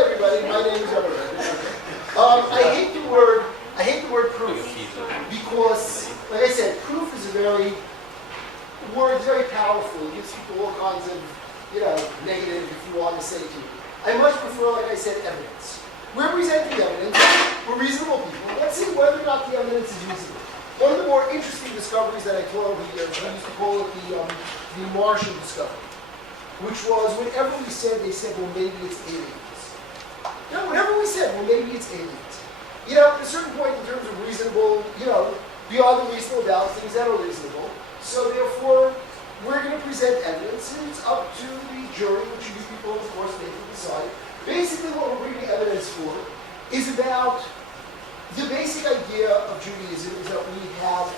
everybody. My name is Zev Rudman-National. I hate the word proof because, like I said, proof is a very powerful. It gives people all kinds of, negative, if you want to say to you. I much prefer, like I said, evidence. We're presenting evidence. We're reasonable people. Let's see whether or not the evidence is reasonable. One of the more interesting discoveries that I taught over the years, I used to call it the Martian discovery, which was whenever we said, they said, well, maybe it's aliens. Whenever we said, well, maybe it's aliens. At a certain point in terms of reasonable, beyond the reasonable doubt, things that are reasonable. So therefore, we're going to present evidence, and it's up to the jury, which you people, of course, they can decide. Basically, what we're bringing evidence for is about the basic idea of Judaism is that we have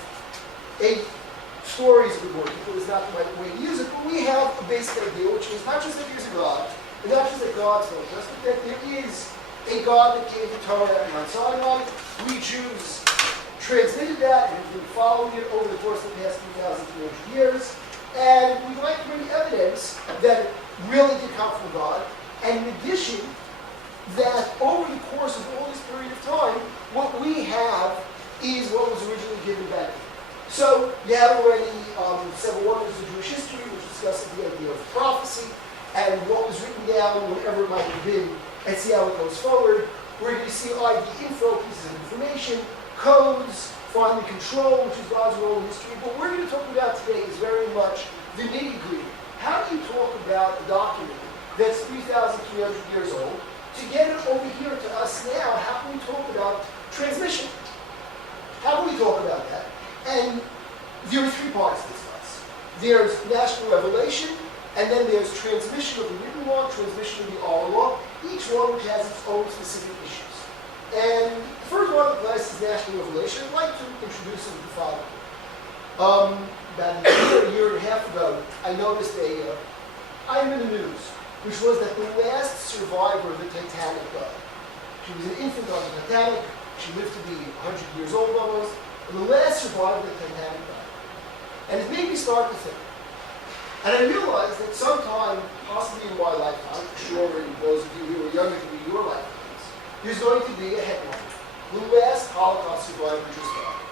stories of the word. People is not the right way to use it, but we have a basic idea, which is not just that there's a God, and not just that God told us, but that there is a God that gave the Torah at Mount Sinai. We Jews transmitted that and have been following it over the course of the past 2,300 years. And we'd like to bring evidence that it really did come from God. And in addition, that over the course of all this period of time, what we have is what was originally given back. So you have already several wonders of Jewish history, which discusses the idea of prophecy and what was written down, whatever it might have been, and see how it goes forward. We're going to see ID info, pieces of information, codes, finally control, which is God's role in history. What we're going to talk about today is very much the nitty-gritty. How do you talk about a document that's 3,300 years old? To get it over here to us now, how can we talk about transmission? How can we talk about that? And there are three parts to this class. There's national revelation, and then there's transmission of the written law, transmission of the oral law, each one which has its own specific issues. And the first one of the class is national revelation. I'd like to introduce it to the following. About a year and a half ago, I noticed an item in the news, which was that the last survivor of the Titanic died. She was an infant on the Titanic. She lived to be 100 years old almost. And the last survivor of the Titanic died. And it made me start to think. And I realized that sometime, possibly in my lifetime, for sure in those of you who are younger than me, your lifetimes, there's going to be a headline. The last Holocaust survivor just died.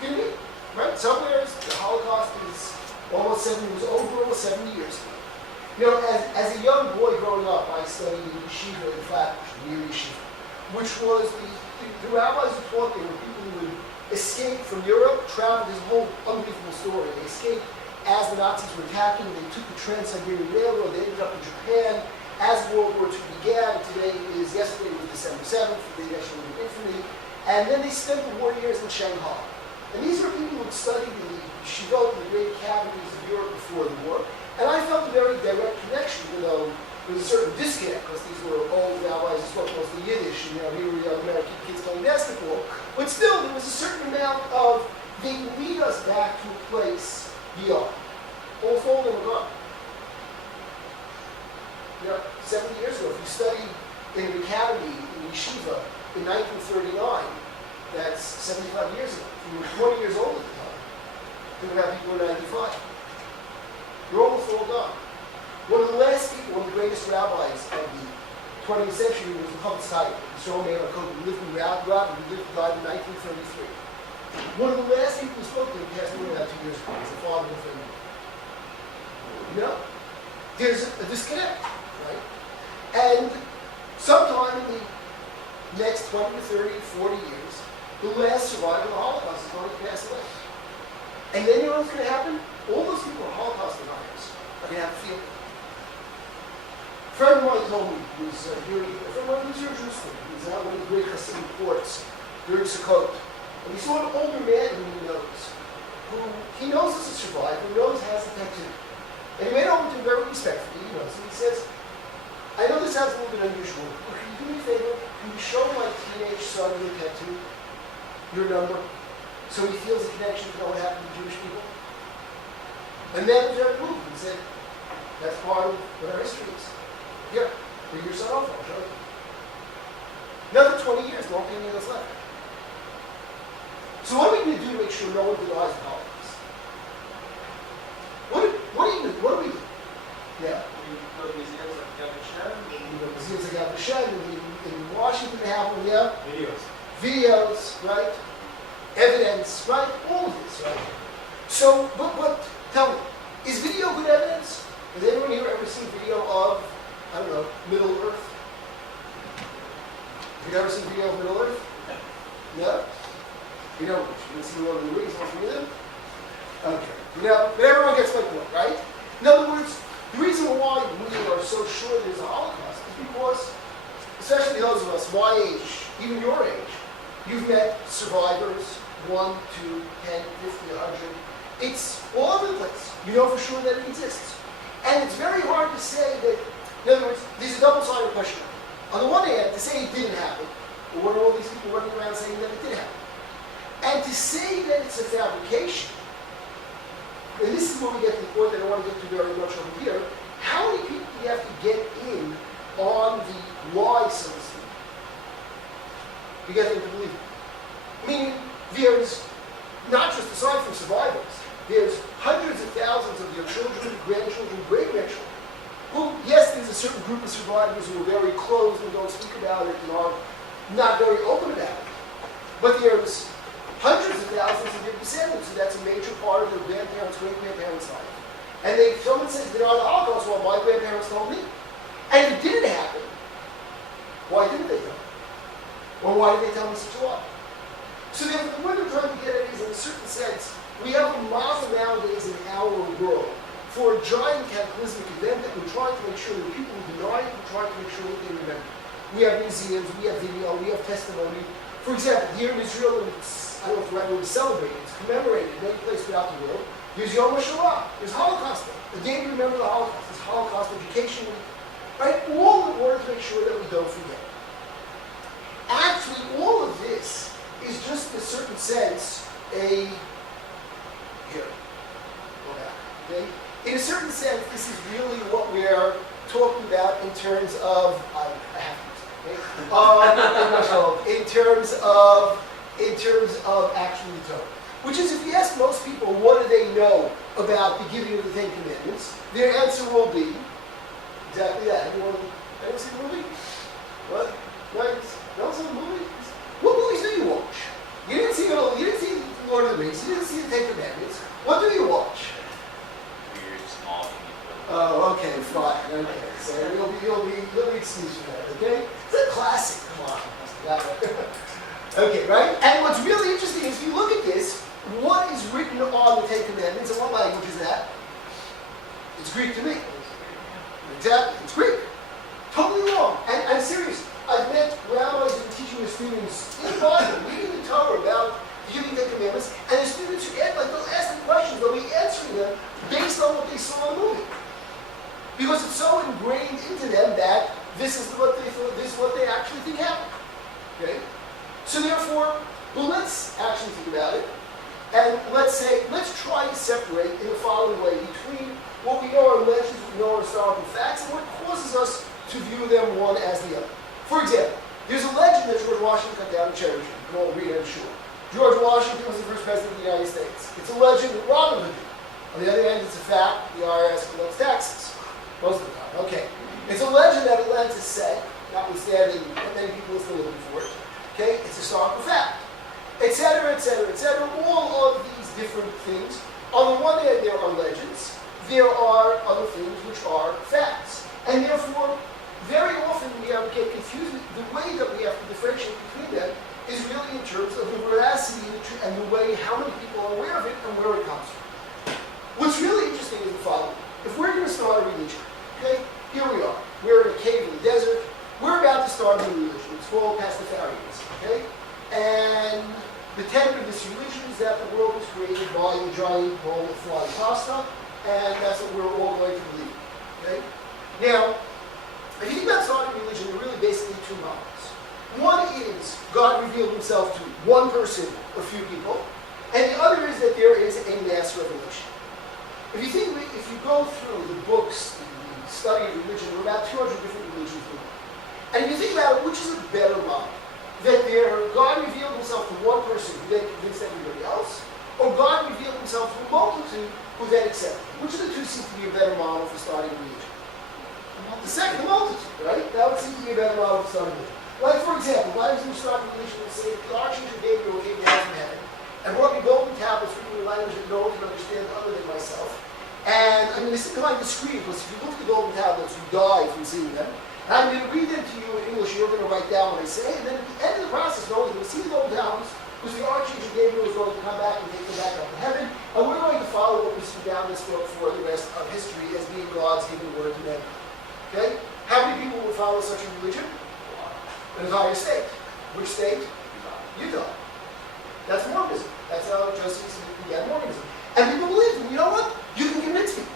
Can you? Right? Somewhere the Holocaust is almost 70 years ago. As a young boy growing up, I studied in yeshiva in Flatbush, near yeshiva, which was the rabbis who taught there were people who would escape from Europe, traveled. This whole unbelievable story. They escaped as the Nazis were attacking. They took the Trans-Siberian Railroad. They ended up in Japan. As World War II began, yesterday was December 7th, the National Infantry, and then they spent the war years in Shanghai. And these were people who had studied in the yeshivot and the great academies of Europe before the war. And I felt a very direct connection, even though there was a certain disconnect, because these were old rabbis who spoke mostly Yiddish, and here were young American kids playing basketball. But still, there was a certain amount of, they lead us back to a place beyond. Almost all of them were gone. 70 years ago, if you studied in an academy in yeshiva in 1939, that's 75 years ago. You were 20 years old at the time. Think about people who are 95. You're almost all gone. One of the last people, one of the greatest rabbis of the 20th century was the Chavetz Chaim, the strong man who lived in Rav, who died in 1933. One of the last people who spoke to him passed away about 2 years ago. He's the father of the family. There's a disconnect, right? And sometime in the next 20 to 30, 40 years, the last survivor of the Holocaust is going to pass away. And then you know what's going to happen? All those people who are Holocaust survivors are going to have a field day. A friend of mine told me, he was here in Jerusalem. He was out one of the great Hasidic courts during Sukkot. And he saw an older man who he knows is a survivor, who knows has a tattoo. And he went over to him very respectfully, and he says, I know this sounds a little bit unusual, but can you do me a favor? Can you show my teenage son your tattoo, your number, so he feels a connection to know what happened to Jewish people? And then the judge moved and said, that's part of what our history is. Here, bring your son over, I'll show you. Another 20 years, there won't be any of us left. So what are we going to do to make sure no one denies the Holocaust? What do we do? Yeah. We go to museums like Yad Vashem, Yad Vashem, in Washington they have one, yeah? Videos, right? Evidence, right? All of this, right? So, but tell me, is video good evidence? Has anyone here ever seen video of, I don't know, Middle Earth? Have you ever seen video of Middle Earth? No? You know, you see one of the rings, one from them? Okay. But everyone gets my point, right? In other words, the reason why we are so sure there's a Holocaust is because, especially those of us my age, even your age, you've met survivors, 1, 2, 10, 50, 100. It's all over the place. You know for sure that it exists. And it's very hard to say that, in other words, there's a double-sided question. On the one hand, to say it didn't happen, or what are all these people running around saying that it did happen? And to say that it's a fabrication, and this is where we get to the point that I want to get to very much over here, how many people do you have to get in on the lie, so to speak, to get them to believe it? Meaning, there's not just aside from survivors, there's hundreds of thousands of your children, grandchildren, great-grandchildren, who, yes, there's a certain group of survivors who are very closed and don't speak about it and are not very open about it. But there's hundreds of thousands of their descendants, and that's a major part of their grandparents, great-grandparents' life. And someone says, you know, the Holocaust, well, my grandparents told me. And if it didn't happen, why didn't they tell me? Or why did they tell me such a lie? So what they're trying to get at is, in a certain sense, we have a model nowadays in our world for a giant cataclysmic event that we're trying to make sure that people who deny it, we're trying to make sure that they remember. We have museums, we have video, we have testimony. For example, here in Israel, I don't know if the right word is celebrated, it's commemorated in many places throughout the world. There's Yom HaShoah, there's Holocaust Day, the day to remember the Holocaust, there's Holocaust Education Week, right? All in order to make sure that we don't forget. Actually, all of this is just in a certain sense here, go back, okay? In a certain sense, this is really what we're talking about in terms of, I have to say, in terms of actually the Torah. Which is, if you ask most people, what do they know about the giving of the Ten Commandments, their answer will be exactly that. Anyone ever seen the movie? What? Right? No one saw the movie? What movies do you watch? You didn't see Lord of the Rings, you didn't see the Ten Commandments. What do you watch? Weird, small people. Oh, okay, fine. Okay. So you'll be excused for that, okay? It's a classic. Come on. Okay, right? And what's really interesting is if you look at this, what is written on the Ten Commandments, and what language is that? It's Greek to me. Exactly, it's Greek. Totally wrong. And I'm serious. I've met rabbis who are teaching the students in the Bible, reading the Torah about giving the Commandments, and the students who get, they'll ask them questions, they'll be answering them based on what they saw in the movie. Because it's so ingrained into them that this is what they actually think happened. Okay? So therefore, well, let's actually think about it, and let's try to separate in the following way between what we know are legends, what we know are historical facts, and what causes us to view them one as the other. For example, there's a legend that George Washington cut down a cherry tree. You can all read it, I'm sure. George Washington was the first president of the United States. It's a legend that Robin Hood did. On the other hand, it's a fact the IRS collects taxes. Most of the time. Okay. It's a legend that Atlantis sank, notwithstanding that many people are still looking for it. Okay? It's a historical fact. Etc., etc., etc. All of these different things. On the one hand, there are legends. There are other things which are facts. And therefore, very often we get confused. The way that we have to differentiate between them is really in terms of the veracity and the way how many people are aware of it and where it comes from. What's really interesting is the following. If we're going to start a religion, okay, here we are. We're in a cave in the desert. We're about to start a new religion. It's called Pastafarianism, okay? And the tenet of this religion is that the world was created by a giant bowl of flying pasta, and that's what we're all going to believe, okay? Now, if you think about starting a religion, there are really basically two models. One is God revealed himself to one person or few people, and the other is that there is a mass revelation. If you go through the books, the study of religion, there are about 200 different religions in the world. And if you think about it, which is a better model? That God revealed himself to one person who then convinced everybody else, or God revealed himself to a multitude who then accepted him? Which of the two seems to be a better model for starting a religion? The second, the multitude, right? That would seem to be think about it all of a sudden. Like, for example, why does we start a religion and say the Archangel Gabriel came down from heaven and brought me golden tablets written in a language that no one can understand other than myself? And I mean, they seem kind of discreet, because if you look at the golden tablets, you die from seeing them. And I'm going to read them to you in English, you're going to write down what I say, and then at the end of the process, no one's going to see the golden tablets, because the Archangel Gabriel is going to come back and take them back up to heaven, and we're going to follow what we see down this book for the rest of history as being God's given word to men. Okay? How many people would follow such a religion? An entire state. Which state? Utah. That's Mormonism. That's how Joseph Smith began Mormonism. And people believed him. You know what? You can convince people.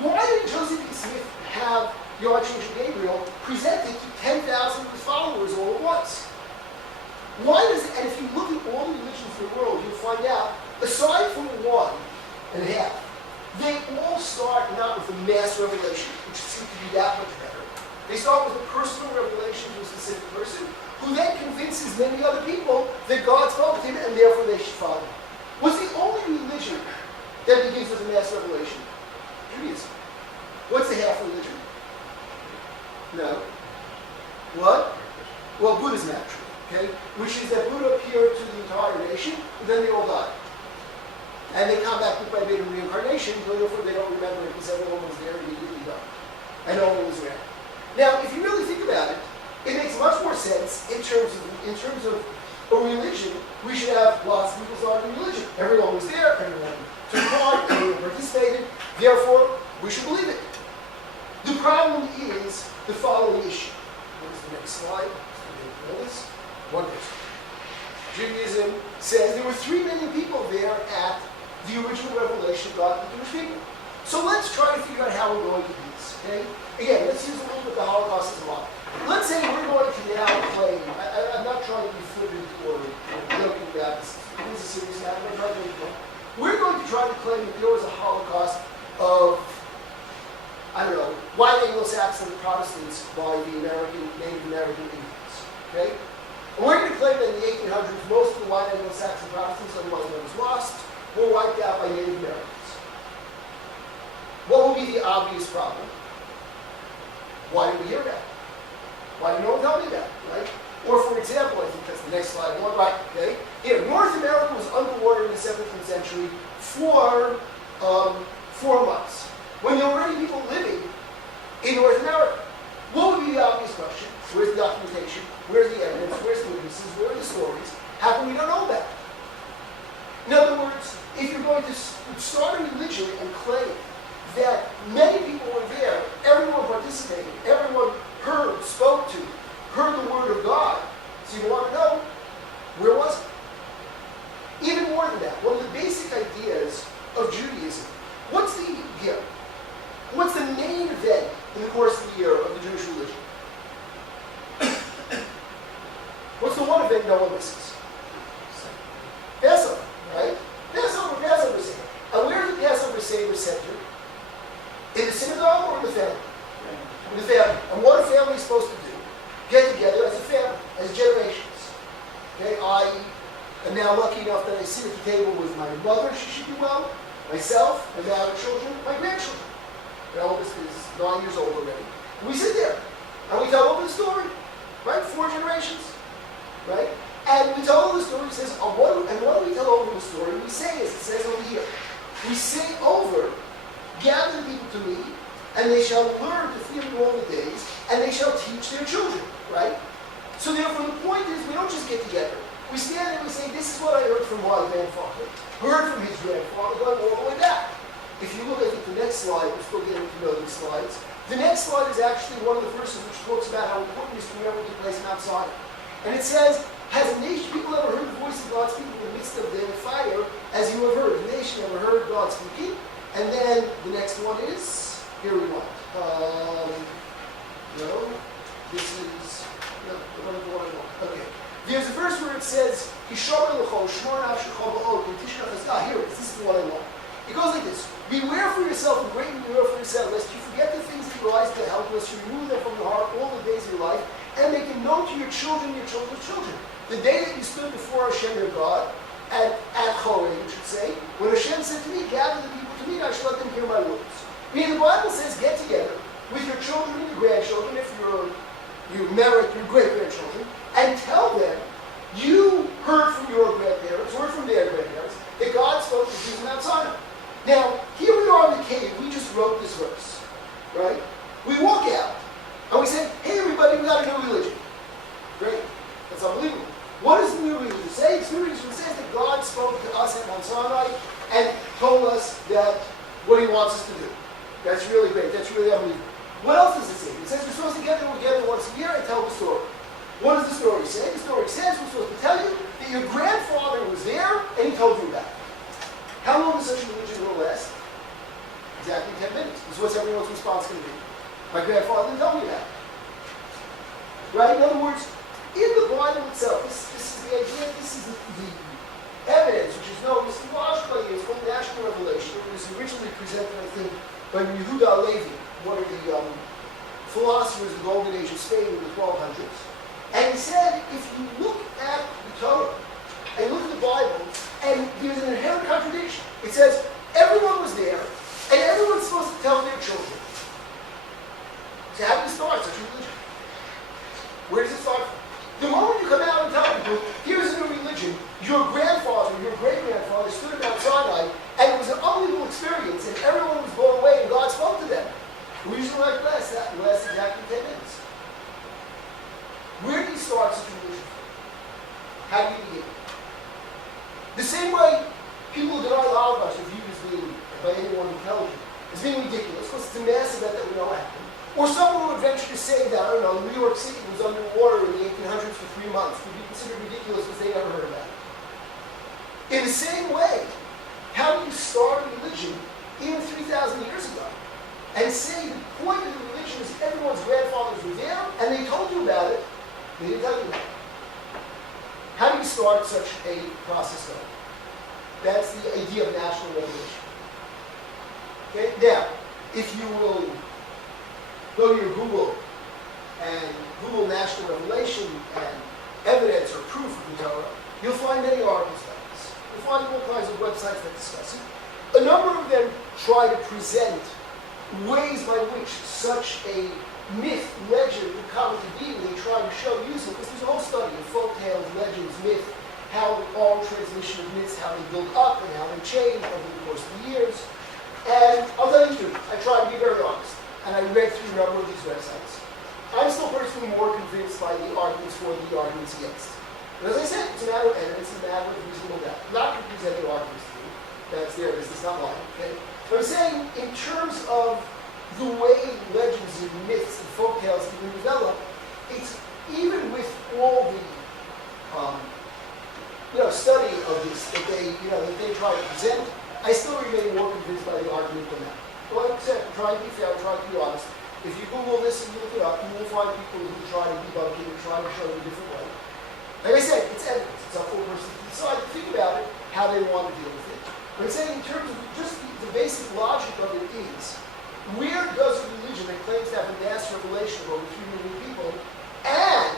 Why did Joseph E. Smith have the Archangel Gabriel presented to 10,000 of his followers all at once? Why does it, and if you look at all the religions in the world, you'll find out, aside from one and a half, they all start not with a mass revelation, which seems to be that much better. They start with a personal revelation to a specific person, who then convinces many other people that God spoke to him, and therefore they should follow him. What's the only religion that begins with a mass revelation? Judaism. What's the half religion? No. What? Well, Buddhism actually, okay? Which is that Buddha appeared to the entire nation, and then they all died. And they come back by bit of reincarnation, but therefore they don't remember it because everyone was there and immediately died. And no one was around. Now, if you really think about it, it makes much more sense in terms of a religion. We should have lots of people starting a religion. Everyone was there, everyone took part, everyone participated. Therefore, we should believe it. The problem is the following issue. What is the next slide? Notice one person. Judaism says there were 3 million people there at the original revelation of God to the Jewish people. So let's try to figure out how we're going to do this. Okay? Again, let's use a little bit the Holocaust as a model. Let's say we're going to now claim, I'm not trying to be flippant or joking about this. It is a serious matter. I'm not trying to be flippant. We're going to try to claim that there was a Holocaust of, I don't know, white Anglo-Saxon Protestants by the Native American Indians. Okay? And we're going to claim that in the 1800s, most of the white Anglo-Saxon Protestants, otherwise known as lost, were wiped out by Native Americans. What would be the obvious problem? Why did we hear about it? Why did no one tell me about it, right? Or for example, I think that's the next slide, right, okay? Here, North America was underwater in the 17th century for 4 months. When there were already people living in North America. What would be the obvious question? Where's the documentation? Where's the evidence? Where's the witnesses? Where are the stories? How come we don't know about it? In other words, if you're going to start a religion and claim that many people were there, everyone participated, everyone heard, spoke to, heard the word of God, so you want to know, where was it? Even more than that, one of the basic ideas of Judaism, what's the main event in the course of the year of the Jewish religion? What's the one event no one misses? Passover, right? Passover Seder. And where is the Passover Seder centered? In the synagogue or in the family? In the family. And what are families supposed to do? Get together as a family, as generations. Okay, I am now lucky enough that I sit at the table with my mother, she should be well, myself, and now the children, my grandchildren. The eldest is 9 years old already. And we sit there, and we tell them the story, right? 4 generations, right? And we tell them the story, it says, and what do we tell over the story? We say, as it says over here, we say over, gather the people to me, and they shall learn to fear me all the days, and they shall teach their children, right? So therefore, the point is, we don't just get together. We stand there and we say, this is what I heard from my grandfather, heard from his grandfather, going all the way back. If you look, I think the next slide, we're still getting to know these slides. The next slide is actually one of the verses which talks about how important it is to remember what took place in Mount Sinai. And it says, has a nation, people ever heard the voice of God's people in the midst of their fire, as you have heard? The nation ever heard God speaking? And then the next one is, here we want. No, this is, no, the one I want. Okay. There's a verse where it says, here it is, this is the one I want. It goes like this, beware for yourself and greatly beware for yourself, lest you forget the things that you rise to help, lest you remove them from your heart all the days of your life, and make them known to your children and your children's children. The day that you stood before Hashem your God, at Horeb, you should say, when Hashem said to me, gather the people to me, I shall let them hear my words. Meaning the Bible says, get together with your children and your grandchildren, if you're you merit your great-grandchildren, and tell them you heard from your grandparents, heard from their grandparents, that God spoke to Jesus Mount Sinai. Now, here we are in the cave, we just wrote this verse, right? We walk out, and we say, hey everybody, we got a new religion. Great, that's unbelievable. What does the new religion say? The new religion says that God spoke to us at Mount Sinai and told us that what he wants us to do. That's really great, that's really unbelievable. What else does it say? It says we're supposed to get together once a year and tell the story. What does the story say? The story says we're supposed to tell you that your grandfather was there and he told you about it. How long is such a religion going to last? Exactly 10 minutes. This is what everyone's response going to be. My grandfather didn't tell me that. Right? In other words, in the Bible itself, this is the idea, this is the evidence, which is known as theologically, it's called National Revelation. It was originally presented, I think, by Yehuda Levi, one of the philosophers of the Golden Age of Spain in the 1200s. And he said, if you look at the Torah and look at the Bible, and there's an inherent contradiction. It says, everyone was there, and everyone's supposed to tell their children. So how do you start such a religion? Where does it start from? The moment you come out and tell people, here's a new religion, your grandfather, your great-grandfather stood at Mount Sinai, and it was an unbelievable experience, and everyone was blown away, and God spoke to them. We usually like less, that lasts exactly 10 minutes. Where do you start such a religion? How do you begin? The same way people deny the Holocaust are viewed as being, by anyone intelligent, as being ridiculous, because it's a mass event that we know happened. Or someone would venture to say that, I don't know, New York City was underwater in the 1800s for 3 months. Would be considered ridiculous because they never heard about it. In the same way, how do you start a religion even 3,000 years ago and say the point of the religion is everyone's grandfathers were there and they told you about it, they didn't tell you about it. How do you start such a process going? That's the idea of national revelation. Okay, now, if you will go to your Google and Google National Revelation and evidence or proof of the Torah, you'll find many articles like this. You'll find all kinds of websites that discuss it. A number of them try to present ways by which such a myth, legend would come to be. They try to show using, because there's a whole study of folk tales, legends, myth, how oral transmission of myths, how they build up and how they change over the course of the years. And I'll tell you the truth, I try to be very honest. And I read through a number of these websites. I'm still personally more convinced by the arguments for than the arguments against. But as I said, it's a matter of evidence, it's a matter of reasonable doubt. I'm not going to present the arguments to you. That's there, it's not mine, okay? But I'm saying, in terms of the way legends and myths and folktales have been developed, it's even with all the study of this that they try to present, I still remain more convinced by the argument than that. Like I said, I'm trying to be fair, I'm trying to be honest. If you Google this and you look it up, you will find people who try to debunk it and try to show it a different way. Like I said, it's evidence. It's up for a person to decide to think about it, how they want to deal with it. But I'm saying in terms of just the basic logic of it is, where does a religion that claims to have a mass revelation of over 3 million people, and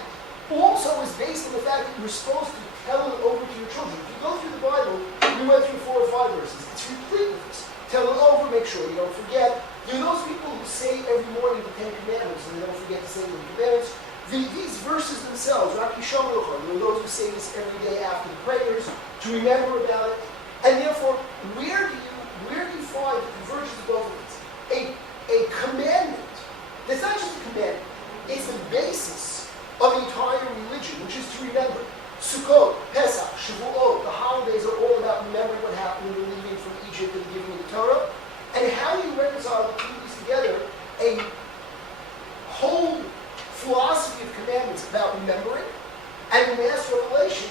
also is based on the fact that you're supposed to tell it over to your children? If you go through the Bible, we went through 4 or 5 verses. It's replete with this. Tell it over, make sure you don't forget. There are those people who say every morning the 10 Commandments and they don't forget to say the Commandments. These verses themselves, there are those who say this every day after the prayers to remember about it. And therefore, where do you find the convergence of both of these? A commandment that's not just a commandment, it's the basis of the entire religion, which is to remember. Sukkot, Pesach, Shavuot, the holidays are all about remembering what happened when we were leaving from Egypt and giving of the Torah. And how do you reconcile the two of these together? A whole philosophy of commandments about remembering and mass revelation,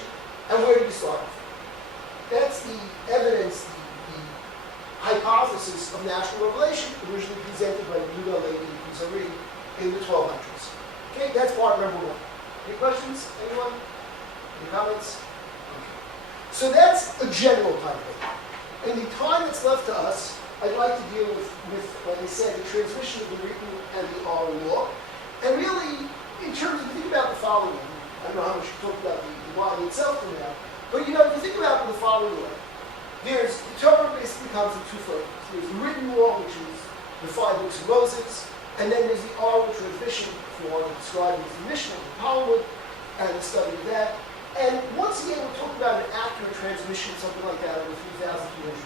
and where do you start from? That's the evidence, the hypothesis of national revelation, originally presented by Yehuda Levi in the 1200s. Okay, that's part number 1. Any questions? Anyone? Any comments? Okay. So that's a general kind of thing. In the time that's left to us, I'd like to deal with, like I said, the transmission of the written and the oral law. And really, in terms of, think about the following, I don't know how much you talked about the Bible itself for now, but if you think about it in the following way, the Torah basically comes in 2 flavors. There's the written law, which is the 5 books of Moses, And then there's the oral transmission form described as the Mishnah of the Talmud and the study of that. And once again, we're talking about an accurate transmission, something like that, over 3,300 years.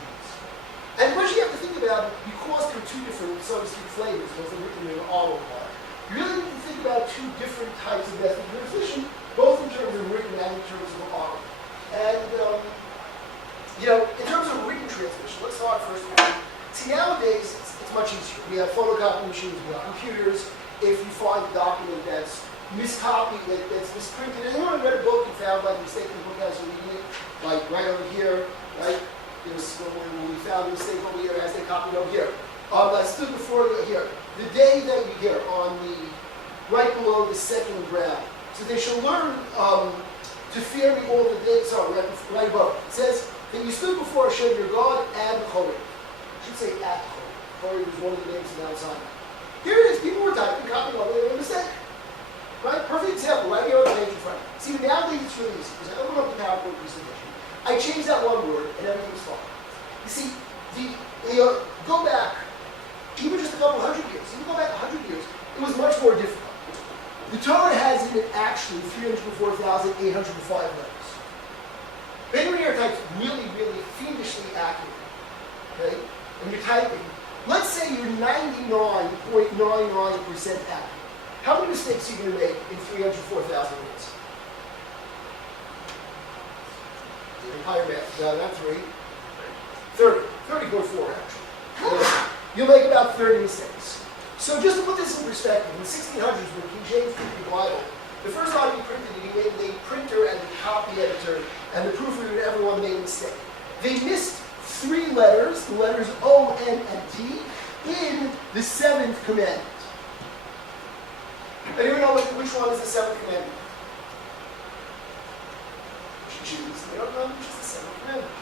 And what you have to think about, because there are two different, so to speak, flavors, both the written and the oral part, you really need to think about two different types of method of transmission, both in terms of written and in terms of oral. And, in terms of written transmission, let's start first with see, nowadays, it's much easier. We have photocopy machines, we have computers. If you find a document that's miscopied, that's misprinted, and anyone read a book and found like a mistake in the book as you're reading it, like right over here, right? When we found a mistake over here as they copied over here. I stood before you here. The day that you hear on the right below the second ground. So they shall learn to fear me all the days. Sorry, right above. It says that you stood before Hashem your God and Chorib. I should say at Chorib. Chorib is one of the names of Mount Sinai. Here it is. People were typing, copying over. They made a mistake. Right? Perfect example. Right here on the page in front. See, nowadays it's really easy because I open up the PowerPoint presentation. I change that one word and everything's fine. You see, go back even just a couple hundred years. Even go back 100 years, it was much more difficult. The Torah has in it actually 304,805 letters. When you're types really, really fiendishly accurate, okay? When you're typing, let's say you're 99.99% accurate. How many mistakes are you going to make in 304,000 words? Higher math. No, not 3. 30. 30.4 actually. You'll make about 30 mistakes. So just to put this in perspective, in the 1600s when King James printed the Bible, the first time he printed it, he made the printer and the copy editor and the proofreader and everyone made a mistake. They missed 3 letters, the letters O, N, and T, in the 7th commandment. Anyone know which one is the 7th commandment? Choose. They don't know which is the 7th commandment.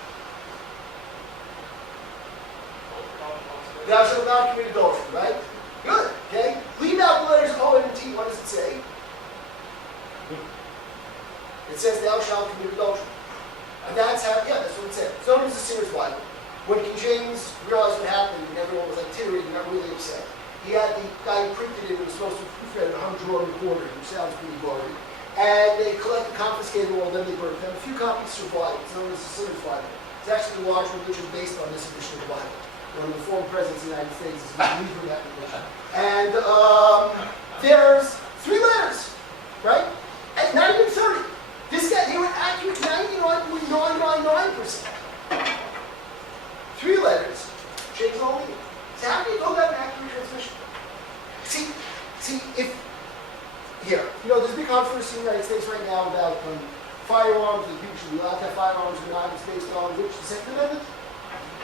Thou shalt not commit adultery, right? Good, okay? Leave out the letters O and T. What does it say? It says, thou shalt commit adultery. And that's how, that's what it said. So it was the sinner's Bible. When King James realized what happened, and everyone was like tittering and got really upset, he had the guy who printed it who was supposed to proofread a $100 recorder, which sounds pretty gory. And they collected, confiscated all of them, they burned them. A few copies survived. It's known as the Sinner's Bible. It's actually a large religion based on this edition of the Bible. One of the former presidents of the United States is a believer in that religion. And there's 3 letters, right? And not even 30. This guy, they were accurate 99.999%. 3 letters, change the whole meaning. So how do you know that an accurate transmission? See, if here, there's a big controversy in the United States right now about firearms, and people should be allowed to have firearms or not. It's based on which, the Second Amendment?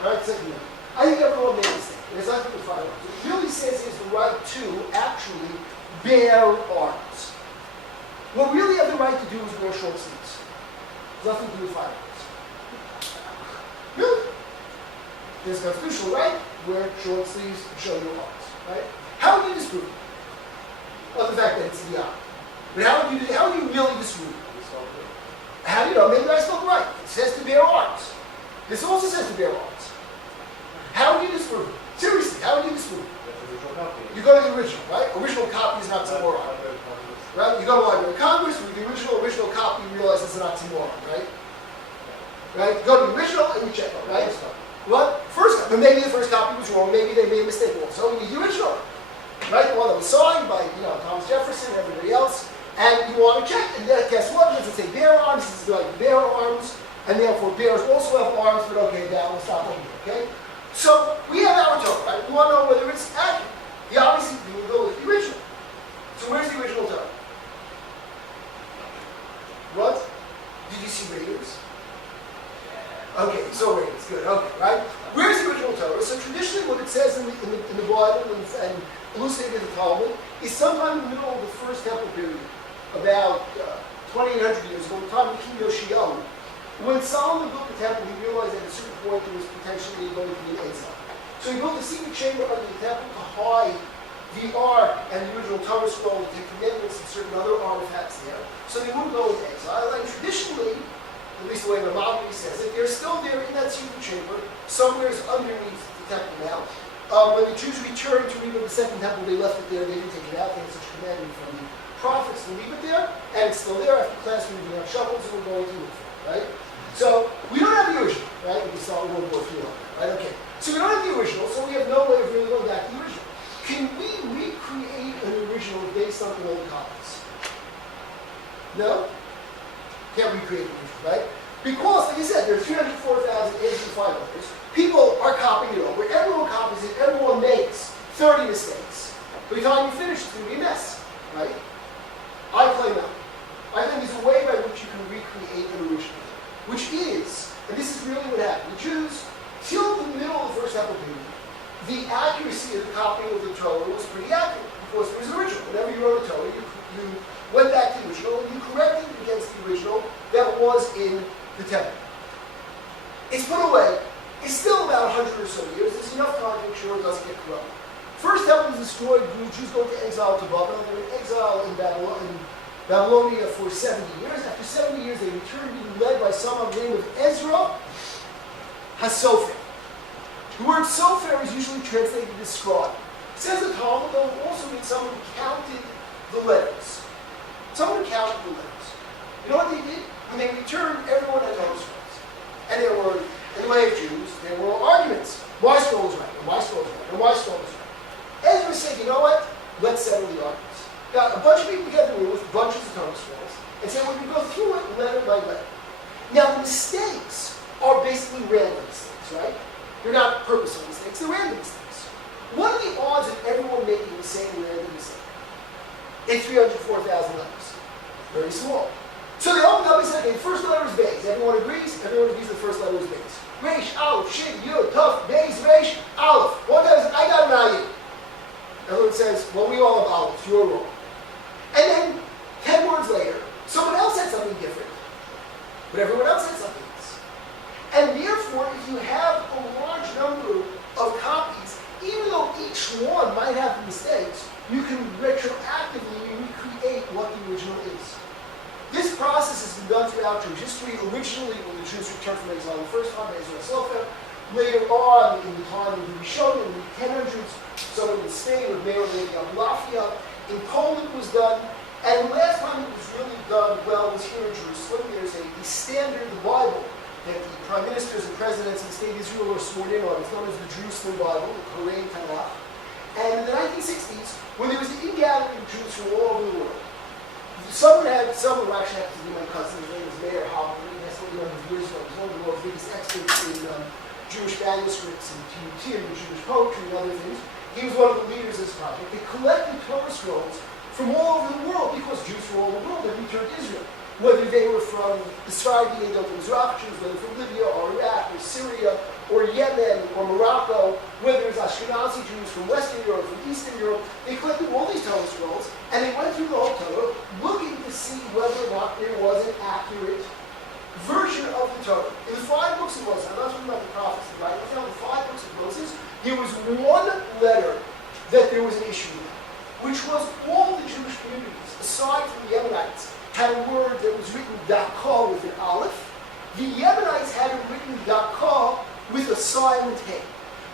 Right, Second Amendment. I think everyone made a mistake. It has nothing to do with firearms. What it really says is the right to actually bear arms. What we really have the right to do is wear short sleeves. It has nothing to do with firearms. Really? There's a constitutional right, wear short sleeves and show your arms. Right? How would you disprove it? Well, the fact that it's the arm. But how would you really disprove it? How do you know? Maybe I spoke right. It says to bear arms. This also says to bear arms. How would you disprove it? Seriously, how would you disprove it? You go to the original, right? Original copy is not tomorrow. Right? You go to Library of Congress, read the original copy, you realize it's not tomorrow, right? Right? You go to the original and you check it, right? What? But maybe the first copy was wrong, maybe they made a mistake also. You need the original. Right? The one that was signed by, Thomas Jefferson and everybody else. And you want to check, and then guess what? It doesn't say bear arms, this is like bear arms, and therefore bears also have arms, but okay, that will stop over here, okay? So we have our Torah, right? We want to know whether it's accurate. Obviously, we will go with the original. So where's the original Torah? What? Did you see Raiders? Okay, so Raiders, good, okay, right? Where's the original Torah? So traditionally what it says in the Bible and elucidated in the Talmud is sometime in the middle of the first temple period, about 2,800 years ago, the time of King Yoshio. When Solomon built the temple, he realized at a certain point there was potentially going to be an exile. So he built a secret chamber under the temple to hide the Ark and the original Torah scroll, the Ten Commandments, and certain other artifacts there. So they wouldn't go into exile. And traditionally, at least the way Maimonides says it, they're still there in that secret chamber, somewhere underneath the temple now. When the Jews returned to rebuild the Second temple, they left it there, they didn't take it out, they had such a commandment from the prophets to leave it there, and it's still there. After class, we're doing our shovels, and we're going to look for it, right? So, we don't have the original, right? We can start World War III on that, right? Okay. So we don't have the original, so we have no way of really going back to the original. Can we recreate an original based on old copies? No? Can't recreate an original, right? Because, like I said, there are 304,805 letters. People are copying it over. Everyone copies it. Everyone makes 30 mistakes. By the time you finish, it's going to be a mess, right? I claim that. I think there's a way by which you can recreate an original, which is, and this is really what happened. The Jews, till the middle of the first temple period, the accuracy of the copying of the Torah was pretty accurate because it was original. Whenever you wrote a Torah, you went back to the original and you corrected it against the original that was in the temple. It's put away. It's still about 100 or so years. There's enough time to make sure it doesn't get corrupted. First temple was destroyed. The Jews go into exile to Babylon. They were in exile in Babylonia for 70 years. After 70 years, they returned, being led by someone named Ezra HaSofer. The word Sofer is usually translated as scribe. It says the Talmud, though, it also means someone who counted the letters. Someone who counted the letters. You know what they did? When they returned, everyone had Torah scrolls. And there were, in the way of Jews, there were arguments. My scroll is right, and my scroll is right, and my scroll is right. Ezra said, you know what? Let's settle the arguments. Got a bunch of people together with bunches of Torah scrolls, and said, we're going to go through it letter by letter. Now, the mistakes are basically random mistakes, right? They're not purposeful mistakes, they're random mistakes. What are the odds of everyone making the same random mistake? In 304,000 letters. Very small. So they opened up and said, okay, the first letter is Beis. Everyone agrees the first letter is Beis. Reish, Aleph, Shin, Yud, Tuf, Beis, Reish, Aleph. One guy says, I got an Ayin. Everyone says, well, we all have Aleph, you're wrong. And then, 10 words later, someone else said something different. But everyone else said something else. And therefore, if you have a large number of copies, even though each one might have mistakes, you can retroactively recreate what the original is. This process has been done throughout Jewish history. Originally, when the Jews returned from exile the first time, Ezra HaSofer. Later on, in the time of the Rishonim, in the 1000s, someone in Spain with Meir Levi Abulafia. In Poland was done. And the last time it was really done well was here in Jerusalem. There's a standard of the Bible that the prime ministers and presidents of the state of Israel are sworn in on. It's known as the Jerusalem Bible, the Korean Tanakh. And in the 1960s, when there was an ingathering of Jews from all over the world, some were actually happened to be my cousin. His name was Meir Hopper. He has 100 years ago. He's one of the world's biggest experts in Jewish manuscripts and TUT and Jewish poetry and other things. He was one of the leaders of this project. They collected Torah scrolls from all over the world because Jews from all over the world had returned to Israel. Whether they were from the Sfardi and Mizrach Jews, whether from Libya or Iraq or Syria or Yemen or Morocco, whether it was Ashkenazi Jews from Western Europe, from Eastern Europe, they collected all these Torah scrolls and they went through the whole Torah looking to see whether or not there was an accurate version of the Torah. In the 5 books of Moses, I'm not talking about the prophets, right? In the 5 books of Moses, there was one letter that there was an issue with, which was all the Jewish communities, aside from the Yemenites, had a word that was written Dakah with an Aleph. The Yemenites had it written Dakah with a silent Hey.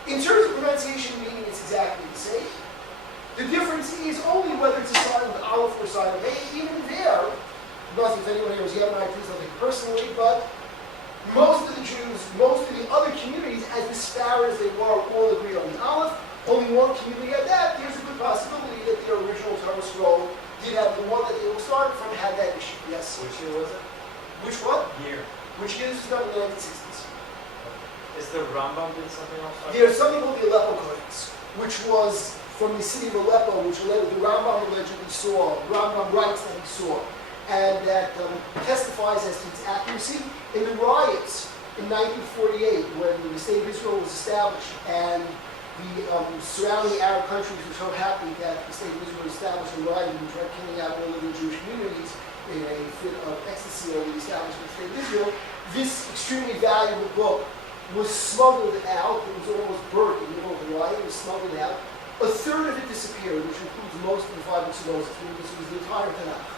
In terms of pronunciation, meaning it's exactly the same. The difference is only whether it's a silent Aleph or silent Hey. Even there, not if anyone here was Yemenite, please don't think personally, but most of the Jews, most of the other communities, as disparate as they were, all agree on the Aleph. Only one community had that. There's a good possibility that the original Torah scroll did have the one that they all started from had that issue. Yes. Which year was it? Which one? Year. Which year? This was done in the 1960s. Is the Rambam did something else? There's something called the Aleppo Codex, which was from the city of Aleppo, which the Rambam allegedly saw. The Rambam writes that he saw, and that testifies as to its accuracy. In the riots in 1948, when the state of Israel was established, and the surrounding Arab countries were so happy that the state of Israel was established and rioted and tried killing out all of the Jewish communities in a fit of ecstasy over the establishment of the state of Israel. This extremely valuable book was smuggled out. It was almost burnt in the middle of the riot. It was smuggled out. A third of it disappeared, which includes most of the 5 books of Moses. This was the entire Tanakh.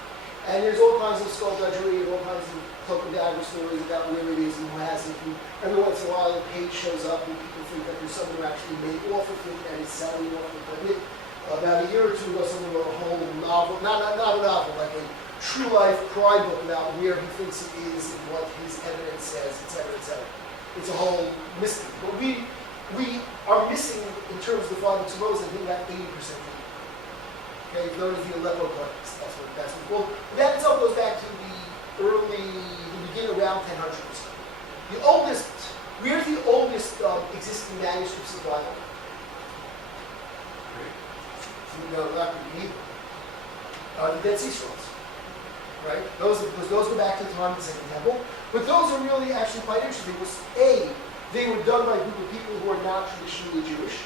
And there's all kinds of skullduggery and all kinds of cloak and dagger stories about where it is and who has it. And every once in a while, a page shows up and people think that there's someone who actually made off of it and is selling off of it. about a year or two ago, someone wrote a whole novel, not a novel, like a true life crime book about where he thinks it is and what his evidence says, etc., etc. It's a whole mystery. But we are missing, in terms of the Father Tzavos, I think about 80% of it. Okay, known as the Aleppo Cards. That's what well, that itself goes back to the beginning around 1000 or so. The oldest, where's the oldest existing manuscripts of the Bible? No, not going to be either. The Dead Sea Scrolls, right? Because those go back to the time of the Second Temple. But those are really actually quite interesting. Because they were done by a group of people who are not traditionally Jewish.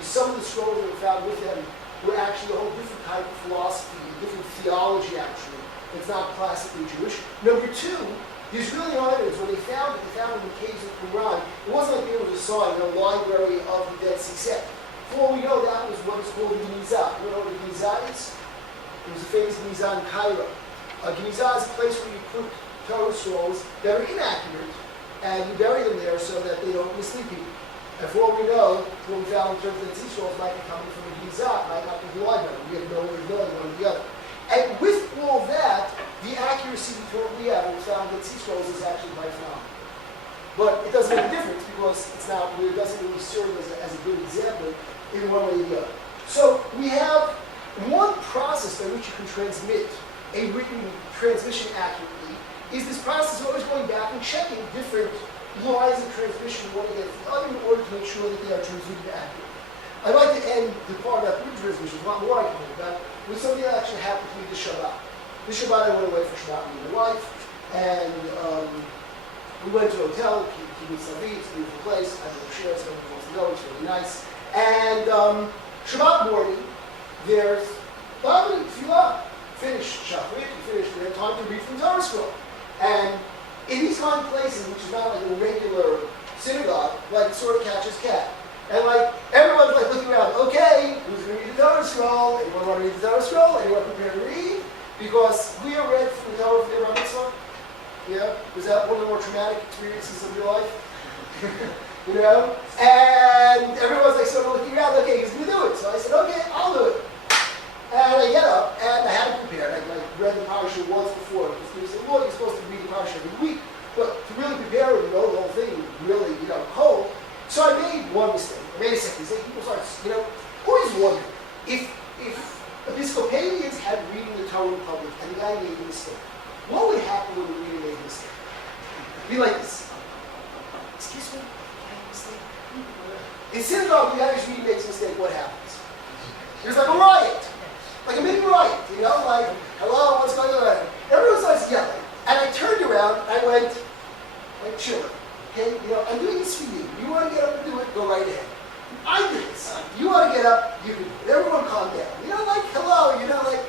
Some of the scrolls that were found with them were actually a whole different type of philosophy, a different theology actually. It's not classically Jewish. Number two, there's really no evidence. When they found it in the caves of Qumran. It wasn't like they were just saw in a library of the Dead Sea Scrolls. For all we know, that was what is called a Genizah. You know what a Genizah is? It was a famous Genizah in Cairo. A Genizah is a place where you put Torah scrolls that are inaccurate, and you bury them there so that they don't mislead people. And for all we know, what we found in terms of the Dead Sea Scrolls might be coming from a Genizah, might not be the library. We have no way of knowing one or the other. And with all that, the accuracy between what we have and what's found in the Dead Sea Scrolls is actually quite phenomenal. But it doesn't make a difference because it doesn't really serve as a good example in one way or the other. So we have one process by which you can transmit a written transmission accurately is this process of always going back and checking different lines of transmission one against the other in order to make sure that they are transmitted accurately. I'd like to end the part about written transmission, a lot more I can talk about, with something that actually happened to me this Shabbat. This Shabbat I went away for Shabbat with my wife, and we went to a hotel, Kibbutz Savi, it's a beautiful place, I don't share, so everyone wants to go, it's really nice. And Shabbat morning, there's Davening, Tefillah. Finished Shachrit, you finished, we have time to read from Torah scroll. And in these kind of places, which is not like a regular synagogue, like it sort of catches cat. And like, everyone's like looking around, okay, who's going to read the Torah scroll? Anyone want to read the Torah scroll? Anyone prepared to read? Because we are read from the Torah for the Bar Mitzvah. Yeah? Was that one of the more traumatic experiences of your life? You know? And everyone's like sort of looking around, okay, who's going to do it? So I said, okay, I'll do it. And I get up, and I had it prepared. I read the parasha once before. Because people say, well, you're supposed to read the parasha every week. But to really prepare it and know the whole thing, really, cold. So I made one mistake. I made a second mistake. People start, always wondering, if Episcopalians had reading the Torah in public, and the guy made a mistake, what would happen when the reader made a mistake? It'd be like this. Excuse me, I made a mistake. In synagogue, the Irish reader makes a mistake, what happens? There's like a riot. Like a mini riot, like, hello, what's going on? Everyone starts yelling. And I turned around, I went, sure, okay, I'm doing this for you. You want to get up and do it, go right ahead. I did this. You want to get up, you can do it. Everyone calm down. Like, hello,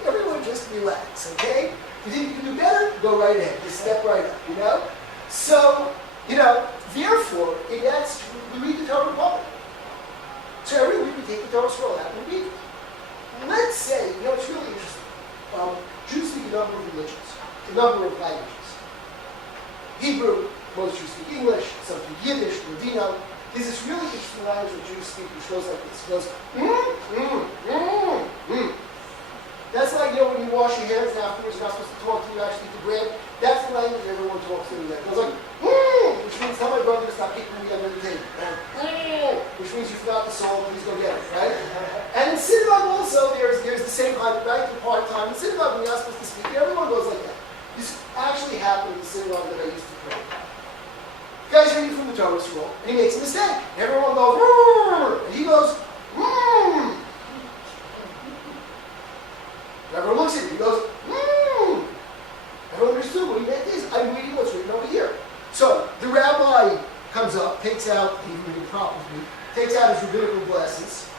everyone just relax, okay? You think you can do better? Go right ahead. Just step right up, So, therefore, that's, we read the Torah in public. So every week we take the Torah scroll out and read it. Let's say, it's really interesting. Jews speak a number of religions, a number of languages. Hebrew, most Jews speak English, some speak Yiddish, Ladino. There's this really interesting language that Jews speak which goes like this. It goes, That's like, when you wash your hands and afterwards you're not supposed to talk to you, actually eat the bread. That's the language everyone talks in that. It goes like, which means tell my brother to stop kicking me under the table. Which means you forgot the salt, please go get it, right? And in synagogue also, there's the same kind of, right, the part time. In synagogue, when you're not supposed to speak, everyone goes like that. This actually happened in the synagogue that I used to pray. The guy's reading from the Torah scroll, and he makes a mistake. Everyone goes, and he goes, Everyone looks at him, he goes, Everyone understood what he meant is, I'm reading what's written over here. So, the rabbi comes up, takes out, he's reading properly, takes out his rabbinical glasses,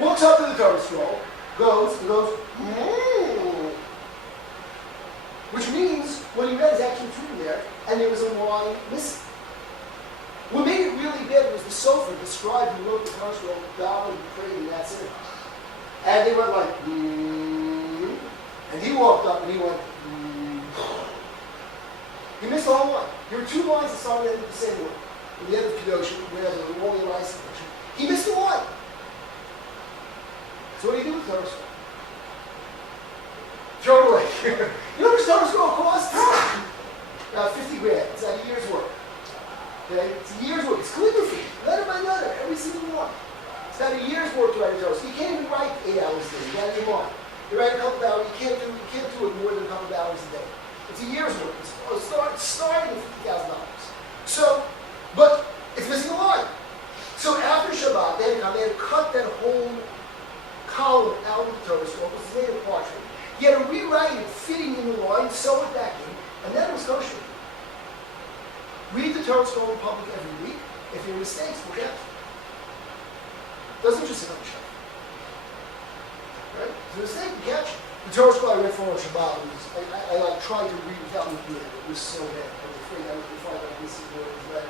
walks up to the Torah scroll, goes, which means what he read is actually true there, and there was a line missing. What made it really bad was the Sofer, the scribe who wrote the Torah scroll, God and prayed in that synagogue. And they went like, and he walked up and he went, He missed the whole line. There were two lines that started at the same word. In the end of Kedoshim, where the Wally Rice section. He missed the line. So what do you do with Torah scroll? Throw it away. You know what a Torah scroll costs? About 50 grand. It's like a year's work. Okay? It's a year's work. It's calligraphy, letter by letter, every single one. It's about a year's work to write a Torah. So you can't even write 8 hours a day. You got your mind. You write a couple of hours. You can't do it more than a couple of hours a day. It's a year's work. It's starting at $50,000. So, but it's missing a line. So after Shabbat, they had to cut that whole column out of the Torah scroll because it's made of parchment. You had to rewrite it, fitting in the line, sew it back in, and then it was kosher. Read the Torah scroll in public every week. If there are mistakes, look at it. Doesn't just sit on the shelf. Right? It's a mistake, you catch it. The Torah scroll I read for on Shabbat was, I tried to read without looking at it. It was so bad. I was afraid I would find out this is where it was right.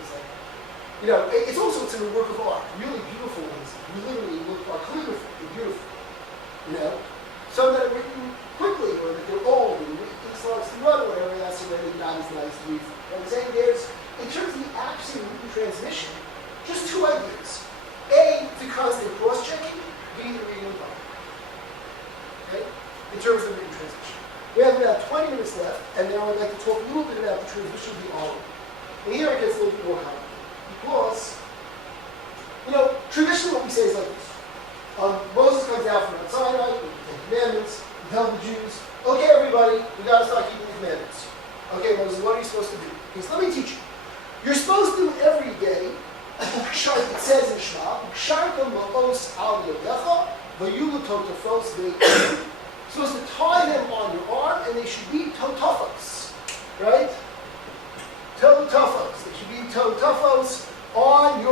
It's like, you know, it's in a work of art. Really beautiful ones. You literally look like calligraphy. They're beautiful. You know? Some that are written quickly or that they're old and it starts to run or whatever, that's already not as nice to read. And I'm saying in terms of the actual written transmission, just two ideas. A, because they're cross-checking, B, the reading of the Bible. Okay? In terms of the written transmission. We have about 20 minutes left, and now I'd like to talk a little bit about the transmission of the oral. And here it gets a little bit more complicated. Because, you know, traditionally what we say is like this. Moses comes out from Mount Sinai with the Ten Commandments, he tells the Jews, okay everybody, we got to start keeping the commandments. Okay, Moses, what are you supposed to do? He says, let me teach you. You're supposed to do every day, it says in Shema, you're supposed to tie them on your arm, and they should be totafos, right? Totafos. They should be totafos on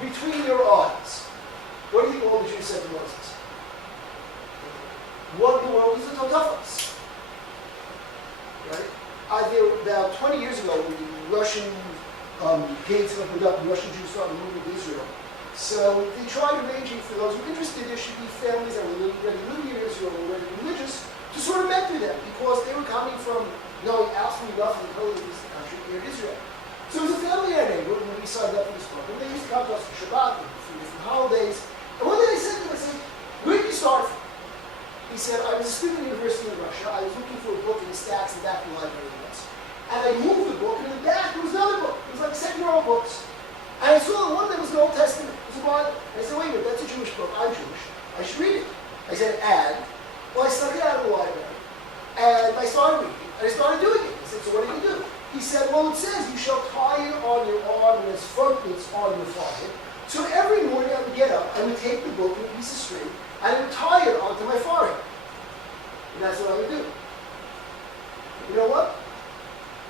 between your arms. What do you think all the Jews said to Moses? What in the world is a totafos? Right? About 20 years ago, when the Russian gates opened up, the Russian Jews started moving to Israel. So they tried arranging for those who were interested. There should be families that were ready to live in Israel or ready religious to sort of mentor them because they were coming from knowing absolutely nothing totally against the country here in Israel. So it was a family in our neighborhood when we signed up for this program. They used to come to us for Shabbat and for different holidays. And one day I said to him, I said, where did you start from? He said, I was a student at the University of Russia. I was looking for a book in the stacks in the back of the library was. And I moved the book, and in the back there was another book. It was like 7-year-old books. And I saw the one that was the Old Testament. It was a Bible. And I said, wait a minute, that's a Jewish book. I'm Jewish. I should read it. I said, and? Well, I snuck it out of the library. And I started reading. And I started doing it. I said, so what did you do? He said, well, it says you shall tie it on your arm and its frontlets on your forehead. So every morning I would get up, I would take the book with a piece of string, and I would tie it onto my forehead. And that's what I would do. You know what?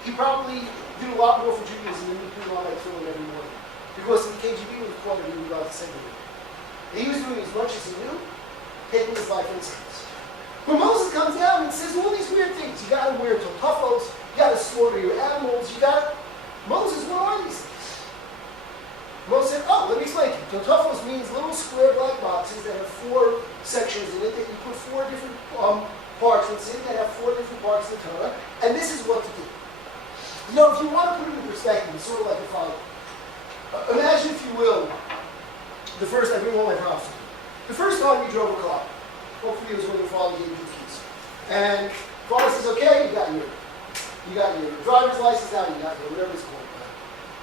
He probably did a lot more for Judaism than me doing all my tefillin every morning. Because in the KGB, we called it, he was about to say it. He was doing as much as he knew, taking his life in his hands. But Moses comes down and says all these weird things. You got to wear totafos, you got to slaughter your animals, Moses, what are these things? Moses said, oh, let me explain to you. Totafos means little square black boxes that have 4 sections in it that you put 4 different parchments in that have 4 different parts of the Torah, and this is what to do. You know, if you want to put it in perspective, it's sort of like the following. Imagine, if you will, I bring all my props to you. The first time you drove a car, hopefully it was when your father gave you the keys. And father says, okay, you got your driver's license now, you got your whatever it's called.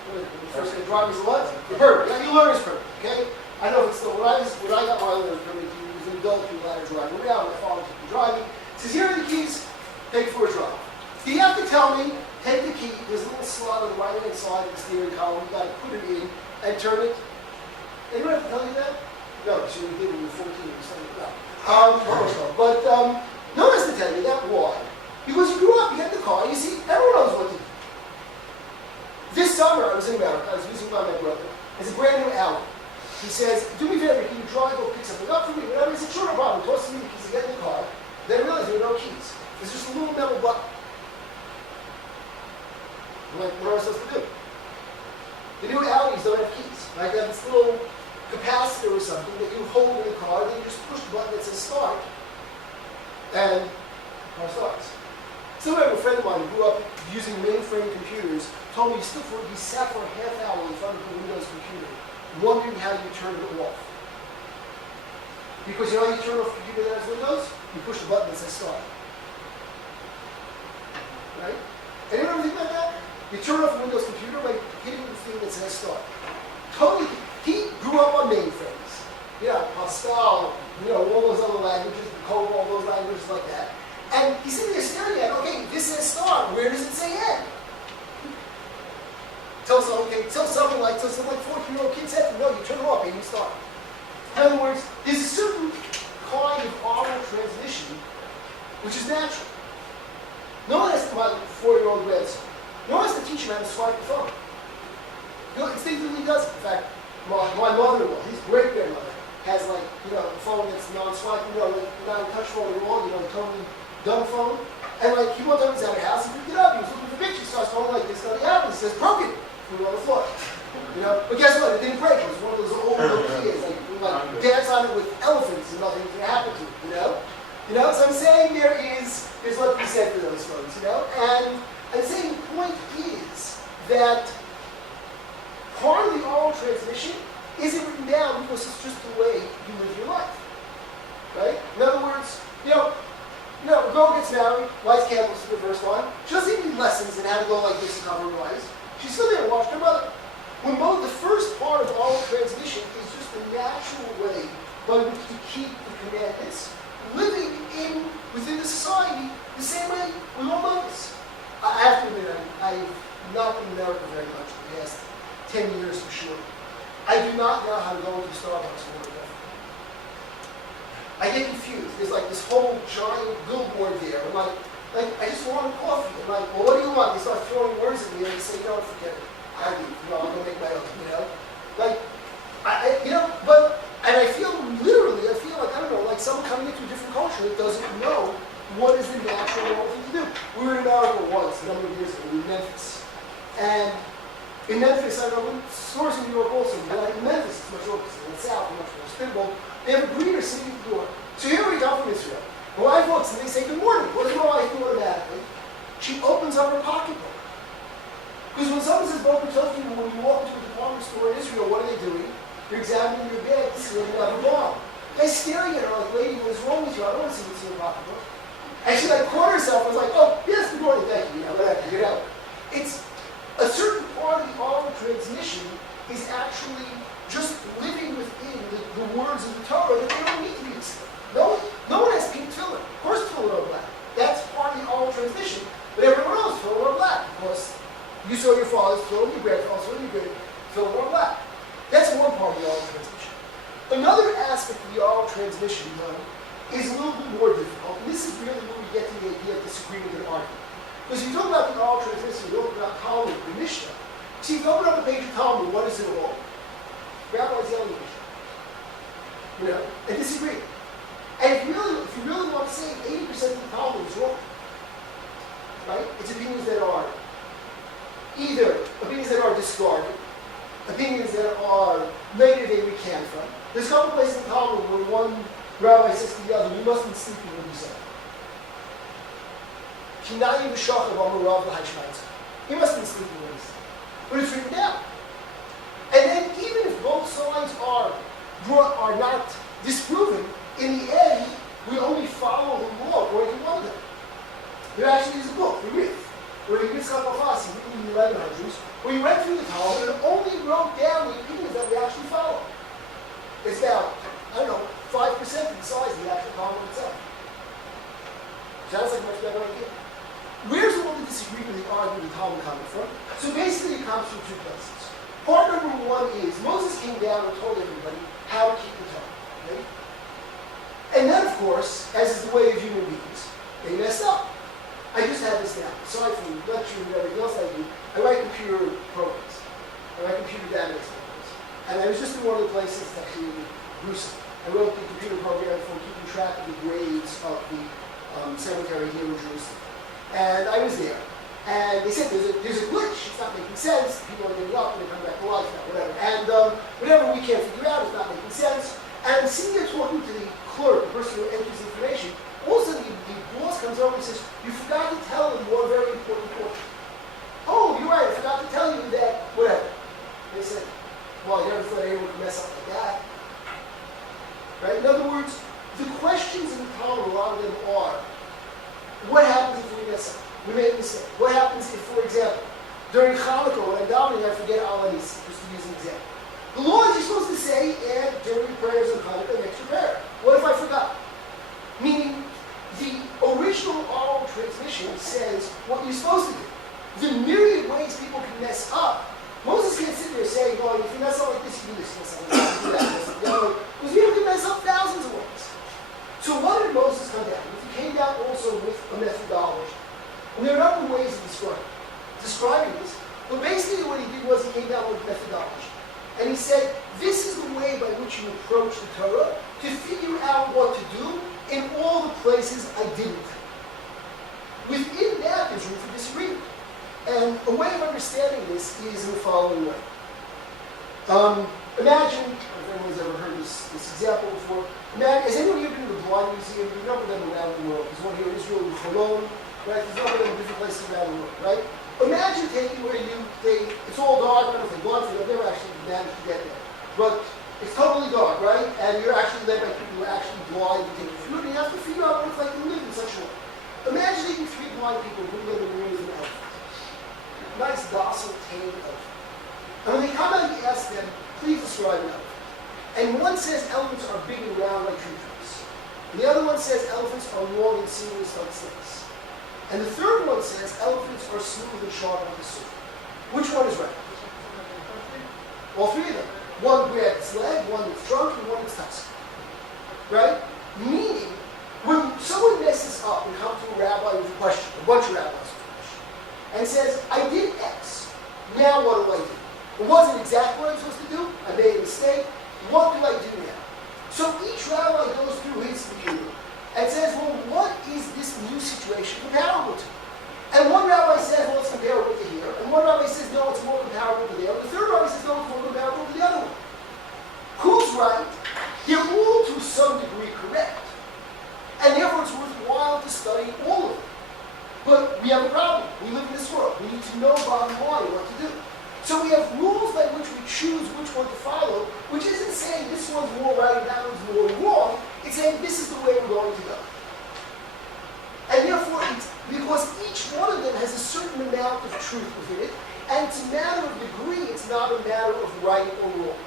The first day driver's what? Your permit. You got your learner's permit, okay? I know if it's still, when I got my learner's permit, you was an adult, you allowed to drive around, my father took me driving. He says, here are the keys, take it for a drive. Do you have to tell me, take the key, there's a little slot on the right-hand side of the steering column, you got to put it in and turn it? Anyone have to tell you that? No, because you did when you were 14 or something like that. But no one has to tell you that. Why? Because you grew up, you had the car, you see, everyone knows what to do. This summer, I was in America, I was visiting by my brother. It's a brand new Audi. He says, do me a favor, can you drive, go pick something up for me? Whatever. I said, sure, no problem. He tosses me the keys, I get in the car. Then I realized there were no keys. There's just a little metal button. I'm like, what am I supposed to do? The new Audis don't have keys. Right? They have this little capacitor or something that you hold in the car, then you just push the button that says start, and the car starts. So I have a friend of mine who grew up using mainframe computers, told me he sat for a half hour in front of the Windows computer, wondering how you turn it off. Because you know how you turn off a computer that has Windows? You push the button that says start. Right? Anyone ever think about that? You turn off a Windows computer by hitting the thing that says start. Totally. He grew up on mainframes. Pascal, all those other languages, COBOL, all those languages like that. And he's sitting there staring at, okay, this says start. Where does it say end? Tell someone like 14-year-old kid said, no, you turn it off and you start. In other words, there's a certain kind of oral transmission which is natural. No one has to my 4-year-old grandson. No one has to teach him how to swipe the phone. Instinctively does it. In fact, my mother-in-law, his great-grandmother, has a phone that's non-swiping, non-touch phone at all, totally dumb phone. And he one time was at her house, he picked it up, he was looking for pictures, starts going like this, on the apple, he says, broken, flew on the floor. But guess what? It didn't break. It was one of those old kids, dance on it with elephants and nothing's gonna happen to it, So I'm saying there's what to be said for those phones, And I'm saying the point is that part of the oral transmission isn't written down because it's just the way you live your life, right? In other words, a girl gets married, lights candles to the first one. She doesn't even need lessons in how to go like this and cover her eyes. She's still there watching her mother. When both the first part of oral transmission is just a natural way by which to keep the commandments, living within the society the same way we all know this. I have to admit, I've not been in America very much in the past 10 years for sure. I do not know how to go into Starbucks and order coffee. I get confused. There's this whole giant billboard there. I'm I just want a coffee. I'm well, what do you want? They start throwing words at me and they say, no, forget it. I leave. I'm going to make my own, and I feel literally, like someone coming into a different culture that doesn't know what is the natural normal thing to do. We were in America once, a number of years ago, we were in Memphis. And in Memphis, I know stores in New York also, but in Memphis, it's much more, because in the South, much more hospitable. They have a greeter sitting at the door. So here we come from Israel. My wife looks and they say, good morning. What does my wife do automatically? She opens up her pocketbook. Because when someone says Boker Tov, when you walk into a department store in Israel, what are they doing? They're examining your bag to see whether you have a bomb. They're staring at her like, lady, what's wrong with you? I don't want to see what's in your pocketbook. And she caught herself and was like, oh, yes, good morning, thank you, whatever, It's a certain part of the oral transmission is actually just living within the words of the Torah that they don't need to be explained. No one has pink tefillin. Of course tefillin are black. That's part of the oral transmission. But everyone else, tefillin are black. Because you saw your father's tefillin, your grandfather's tefillin, tefillin are black. That's one part of the oral transmission. Another aspect of the oral transmission, though, is a little bit more difficult. And this is really where we get to the idea of disagreement and argument. Because if you talk about the oral transmission, you talk about Talmud, the Mishnah. See, if you open up a page of Talmud, what is it all? Rabbis yelling at each other. And disagree. And if you really want to say 80% of the Talmud is wrong, right? It's opinions that are either opinions that are discarded, opinions that are later they recant from. There's a couple places in the Talmud where one rabbi says to the other, you mustn't sleep when you say. He mustn't sleep when you say. But it's written down. And then even if both sides are not disproven, in the end, we only follow the law according to one of them. There actually is a book, the Rif, where Yitzchak Alfasi, written in the 1100s, where he went through the Talmud and only wrote down the opinions that we actually follow. It's about, 5% of the size of the actual Talmud itself. Sounds like a much better idea. Where's all the disagreement, the argument, the Talmud coming from? So basically it comes from two places. Part number one is Moses came down and told everybody how to keep the Torah. Okay? And then, of course, as is the way of human beings, they messed up. I just had this down. Aside from lecturing and everything else I do, I write computer programs. I write computer database programs. And I was just in one of the places that's actually gruesome. I wrote the computer program for keeping track of the graves of the cemetery here in Jerusalem. And I was there. And they said, there's a glitch. It's not making sense. People are getting up and they come back to life now, whatever. And whatever we can't figure out is not making sense. And I'm sitting there talking to the clerk, the person who enters the information. All of a sudden, the boss comes over and says, you forgot to tell them one very important portion. Oh, you're right. I forgot to tell you that, whatever. They said, well, I never thought anyone would mess up like that. Right? In other words, the questions in the Talmud, a lot of them are, what happens if we mess up? We make a mistake. What happens if, for example, during Hanukkah, when I'm davening, I forget Al Anisi, just to use an example. The law is you're supposed to say, and during prayers of Hanukkah, an extra prayer. What if I forgot? Meaning, the original oral transmission says what you're supposed to do. The myriad ways people can mess up. Moses can't sit there saying, well, if you mess up like this, you do this, you mess up like this, you do that, you mess up the other way. Because people can mess up thousands of ways. So what did Moses come down with? He came down also with a methodology. And there are a number of ways of describing this. But basically what he did was he came down with methodology. And he said, this is the way by which you approach the Torah to figure out what to do in all the places I didn't. Within that, there's room for disagreement. And a way of understanding this is in the following way. Imagine, if anyone's ever heard this example before, has anyone here been to the Blind Museum? There's a number of them around the world. There's one here in Israel, in Cologne, right? There's a number of them in different places around the world, right? Imagine taking where it's all dark, I don't know if they've gone through it, I've never actually managed to get there. But it's totally dark, right? And you're actually led by people who are actually blind and take you through it, and you have to figure out what it's like to live in such a way. Imagine taking 3 blind people who live in a room with an elephant. Nice, docile, tame elephant. And when they come out, you ask them, please describe an elephant. And one says elephants are big and round like tree trunks. And the other one says elephants are long and sinuous like snakes. And the third one says elephants are smooth and sharp like a sword. Which one is right? All 3 of them. One with its leg, one with trunk, and one with tusk. Right? Meaning, when someone messes up and comes to a rabbi with a question, a bunch of rabbis with a question, and says, I did X, now what do I do? It wasn't exactly what I was supposed to do, I made a mistake, what do I do now? So each rabbi goes through his computer and says, well, what is this new situation comparable to? And one rabbi says, well, it's comparable to here. And one rabbi says, no, it's more comparable to there. And the third rabbi says, no, it's more comparable to the other one. Who's right? They're all to some degree correct. And therefore it's worthwhile to study all of them. But we have a problem. We live in this world. We need to know bottom line what to do. So we have rules by which we choose which one to follow, which isn't saying this one's more right and that one's more wrong. It's saying this is the way we're going to go. And therefore, because each one of them has a certain amount of truth within it, and it's a matter of degree, it's not a matter of right or wrong.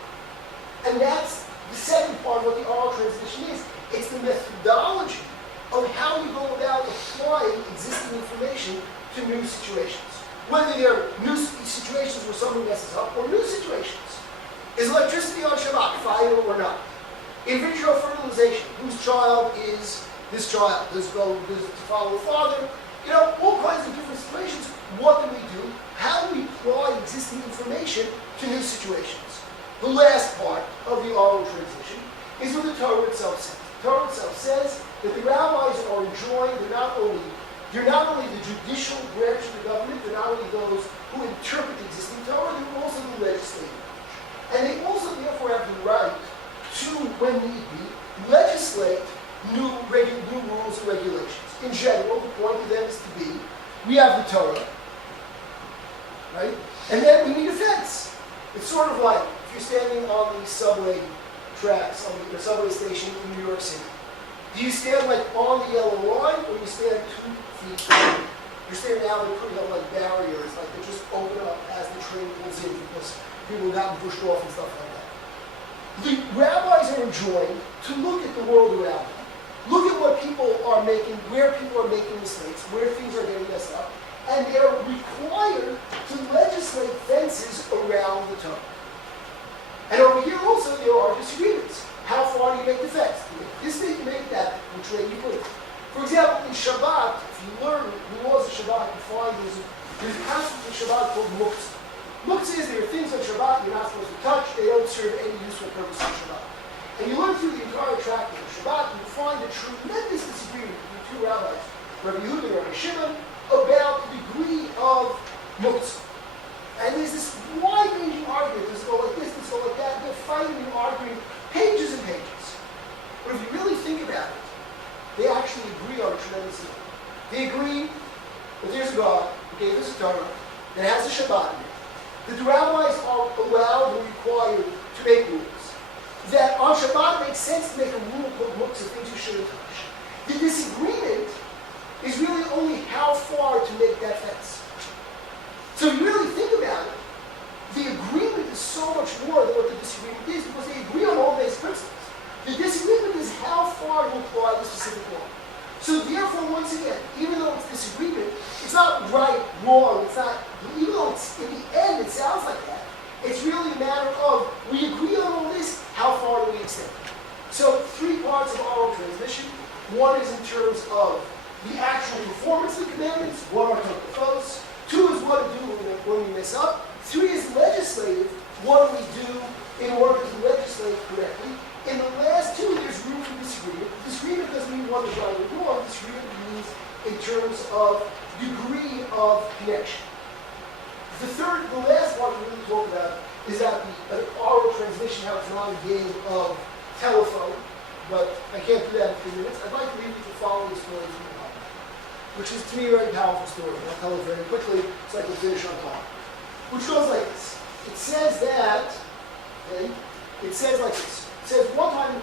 And that's the second part of what the oral transmission is. It's the methodology of how you go about applying existing information to new situations. Whether they're new situations where someone messes up, or new situations. Is electricity on Shabbat vital or not? In vitro fertilization, whose child is this child? Does it go to follow the father? You know, all kinds of different situations. What do we do? How do we apply existing information to new situations? The last part of the oral transition is what the Torah itself says. The Torah itself says that the rabbis are enjoined, they're not only the judicial branch of the government, they're not only those who interpret the existing Torah, they're also the legislative branch. And they also therefore have the right to, when need be, legislate new rules and regulations. In general, the point of them is to be, we have the Torah, right? And then we need a fence. It's sort of like if you're standing on the subway tracks, on the subway station in New York City. Do you stand like on the yellow line, or you stand 2 feet back? You're standing out, they're putting up like barriers, like they just open up as the train pulls in because people have gotten pushed off and stuff like that. The rabbis are enjoined to look at the world around them. Look at what people are making, where people are making mistakes, where things are getting messed up, and they're required to legislate fences around the Torah. And over here also there are disagreements. How far do you make the fence? You make this big, you make that, which way you put it. For example, in Shabbat, if you learn the laws of Shabbat, you find there's a concept in Shabbat called muktzah. Muktzah is there are things on Shabbat you're not supposed to touch, they don't serve any useful purpose on Shabbat. And you learn through the entire tractate of Shabbat, you find a tremendous disagreement between 2 rabbis, Rabbi Yehuda and Rabbi Shimon, about the degree of muktzah. And there's this wide-ranging argument, does it go like this, does it go like that, they're fighting and arguing pages and pages. But if you really think about it, they actually agree on a tremendous deal. They agree that there's a God who gave us a Torah that has a Shabbat in it, that the rabbis are allowed and required to make rules. that on Shabbat it makes sense to make a rule called books of things you shouldn't touch. The disagreement is really only how far to make that fence. So if you really think about it, the agreement is so much more than what the disagreement is because they agree on all basic principles. The disagreement is how far to apply the specific law. So therefore, once again, even though it's disagreement, it's not right, wrong, it's not, even though it's, in the end it sounds like that, it's really a matter of, we agree on all this, how far do we extend? So 3 parts of oral transmission. One is in terms of the actual performance of the commandments, what are tokafos. 2 is what to do when we mess up. 3 is legislative, what do we do in order to legislate correctly. In the last 2, there's room for disagreement. Disagreement doesn't mean one is right or wrong. Disagreement means in terms of degree of connection. The last one we really talk about is that the oral transmission, how it's not a game of telephone, but I can't do that in 3 minutes. I'd like to leave you the following story from the Bible, which is to me a very powerful story. I'll tell it very quickly so I can finish on time. Which goes like this. It says that, okay, it says like this. It says one time,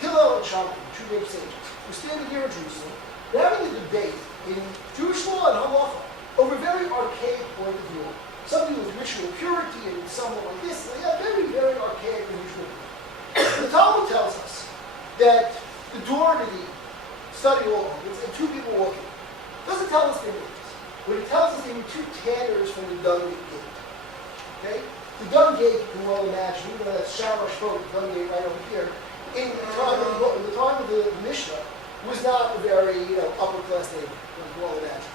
Hillel and Shammai, 2 great sages, were standing here in Jerusalem, they're having a debate in Jewish law and halacha over a very archaic point of view. Something with ritual purity and somewhat like this. They have very, very archaic and ritual purity. The Talmud tells us that the door to the study hall opens and 2 people walk in. It doesn't tell us their names. What it tells us, there were 2 tanners from the dung gate. Okay? The dung gate, you can well imagine, even though that's Shamash Road, the dung gate right over here, in the time of the Mishnah, was not a very upper class neighborhood, you can well imagine.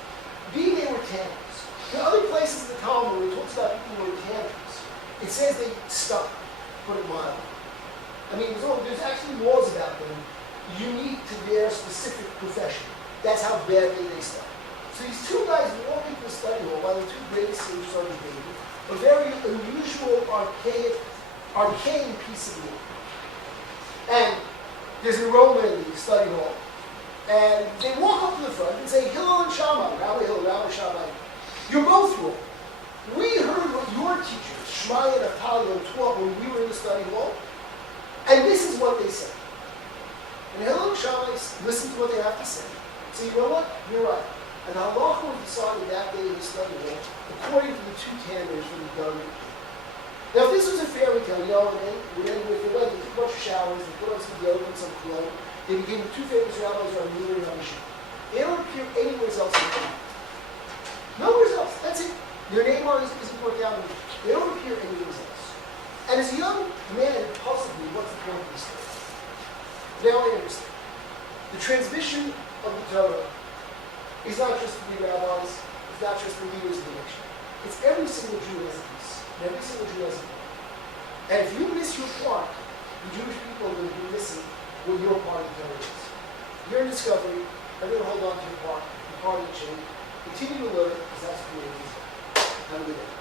B, they were tanners. In other places in the Talmud, where it talks about people who were tanners, it says they stunk, put it mildly. I mean, there's actually laws about them unique to their specific profession. That's how badly they stunk. So these 2 guys walk into the study hall while the 2 greatest sages are debating a very unusual, arcane piece of law. And there's an enrollment in the study hall. And they walk up to the front and say, Hillel and Shammai, Rabbi Hillel, Rabbi Shammai, you're both wrong. We heard what your teachers, Shmai and Atalio, taught when we were in the study hall, and this is what they said. And Hillel and Shammai listen to what they have to say. So you know what? You're right. And halacha was decided that day in the study hall according to the 2 tanners from the dung. Now, if this was a fairy tale, it would end with, they took a bunch of showers, they put on some deodorant and some cologne. They became the 2 famous rabbis, Rabbi Yehuda and Rabbi Shimon. They don't appear anywhere else in the Bible. Nowhere else. That's it. Their name isn't worked out. They don't appear anywhere else. And as a young man, it puzzled me, what's the point of this story? Now I understand. The transmission of the Torah is not just for the rabbis, it's not just for leaders of the nation. It's every single Jew has a piece. And every single Jew has a part. And if you miss your part, the Jewish people are going to be missing what your part of the Torah is. You're in discovery, everyone hold on to your part, the part of the chain. Continue to learn, because that's what it is. Have a good day.